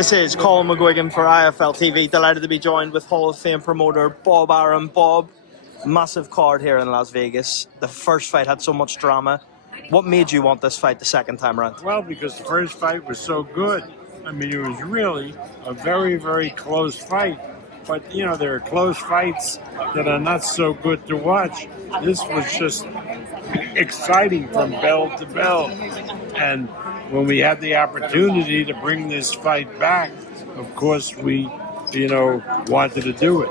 This is Colm McGuigan for IFLTV. Delighted to be joined with Hall of Fame promoter Bob Arum. Bob, massive card here in Las Vegas. The first fight had so much drama. What made you want this fight the second time around? Well, because the first fight was so good. I mean, it was really a very, very close fight. But, you know, there are close fights that are not so good to watch. This was just exciting from bell to bell. And when we had the opportunity to bring this fight back, of course, we, wanted to do it.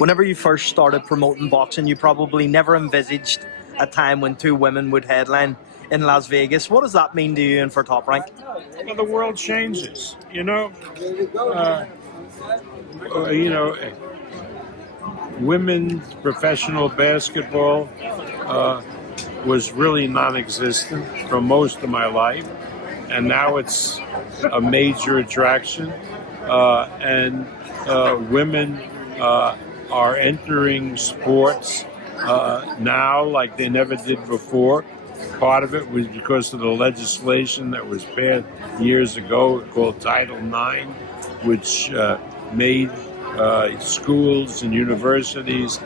Whenever you first started promoting boxing, you probably never envisaged a time when two women would headline in Las Vegas. What does that mean to you and for Top Rank? Well, the world changes, women's professional basketball was really non-existent for most of my life, and now it's a major attraction, and women are entering sports now like they never did before. Part of it was because of the legislation that was passed years ago called Title IX, which made schools and universities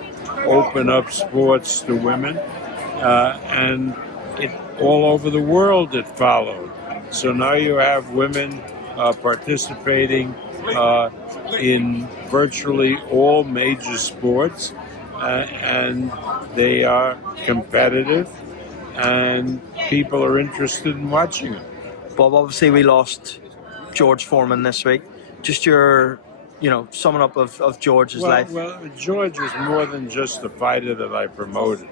open up sports to women, and all over the world it followed. So now you have women participating in virtually all major sports, and they are competitive, and people are interested in watching it. Bob, obviously we lost George Foreman this week. Just your summing up of George's life. Well, George was more than just a fighter that I promoted.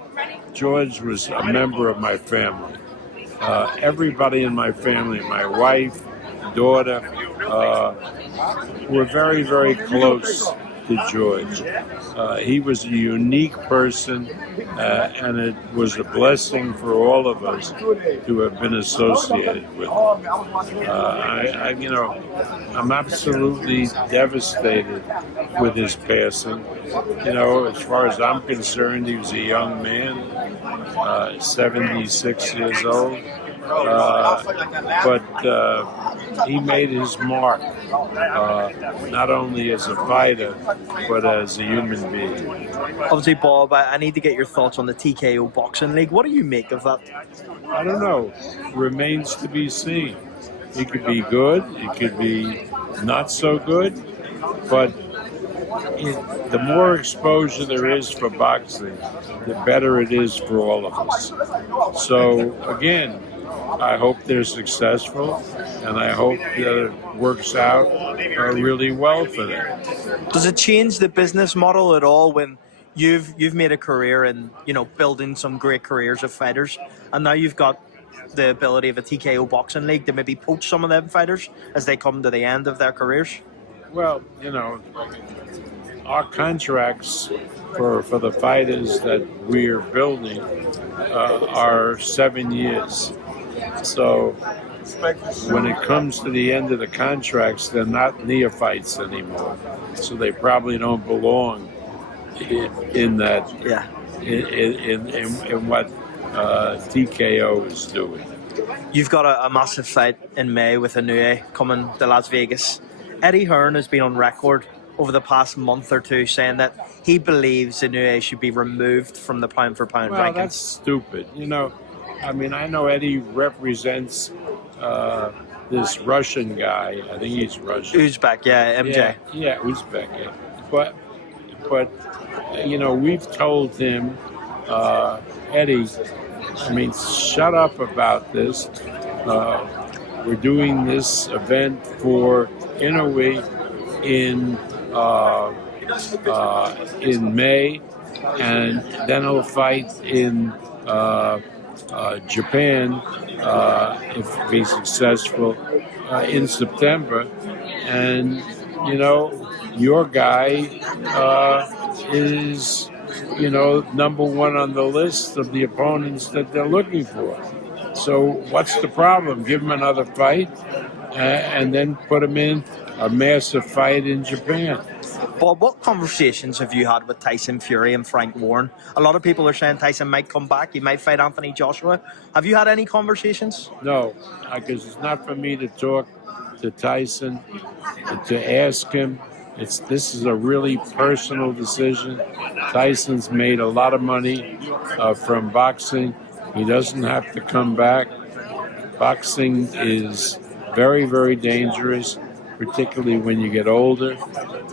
George was a member of my family. Everybody in my family, my wife, daughter, were very, very close to George. He was a unique person, and it was a blessing for all of us to have been associated with him. I'm absolutely devastated with his passing. As far as I'm concerned, he was a young man, 76 years old. But he made his mark, not only as a fighter, but as a human being. Obviously, Bob, I need to get your thoughts on the TKO Boxing League. What do you make of that? I don't know. Remains to be seen. It could be good. It could be not so good. But the more exposure there is for boxing, the better it is for all of us. So, again, I hope they're successful, and I hope that it works out really well for them. Does it change the business model at all when you've made a career in building some great careers of fighters, and now you've got the ability of a TKO Boxing League to maybe poach some of them fighters as they come to the end of their careers? Well, our contracts for the fighters that we're building are 7 years. So when it comes to the end of the contracts, they're not neophytes anymore. So they probably don't belong in that. Yeah. In what TKO is doing. You've got a massive fight in May with INOUE coming to Las Vegas. Eddie Hearn has been on record over the past month or two saying that he believes INOUE should be removed from the pound-for-pound rankings. Well, that's stupid. I know Eddie represents this Russian guy. I think he's Russian. Uzbek, yeah, MJ. Yeah, Uzbek. Yeah. But we've told him, Eddie, shut up about this. We're doing this event for INOUE in May, and then he'll fight in Japan, if he's successful, in September. And, your guy is, number one on the list of the opponents that they're looking for. So what's the problem? Give him another fight and then put him in a massive fight in Japan. Bob, what conversations have you had with Tyson Fury and Frank Warren? A lot of people are saying Tyson might come back. He might fight Anthony Joshua. Have you had any conversations? No, because it's not for me to talk to Tyson to ask him. This is a really personal decision. Tyson's made a lot of money from boxing. He doesn't have to come back. Boxing is very, very dangerous, particularly when you get older.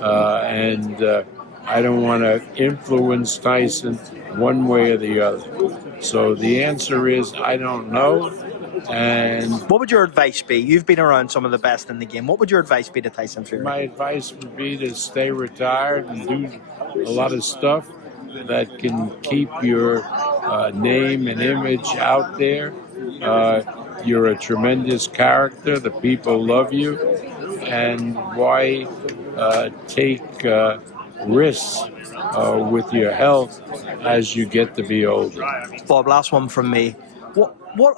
And I don't want to influence Tyson one way or the other. So the answer is I don't know. And what would your advice be? You've been around some of the best in the game. What would your advice be to Tyson Fury? My advice would be to stay retired and do a lot of stuff that can keep your name and image out there. You're a tremendous character. The people love you. And why take risks with your health as you get to be older? Bob, last one from me.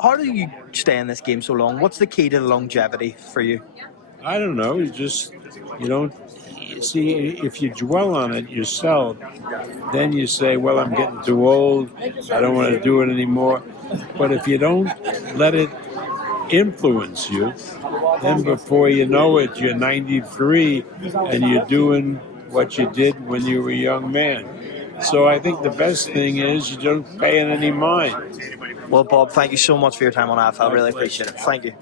How do you stay in this game so long? What's the key to the longevity for you? I don't know. You don't see, if you dwell on it yourself, then you say, well, I'm getting too old. I don't want to do it anymore. But if you don't let it influence you, then before you know it, you're 93 and you're doing what you did when you were a young man. So I think the best thing is you don't pay it any mind. Well, Bob, thank you so much for your time on IFL. Really appreciate it. Thank you.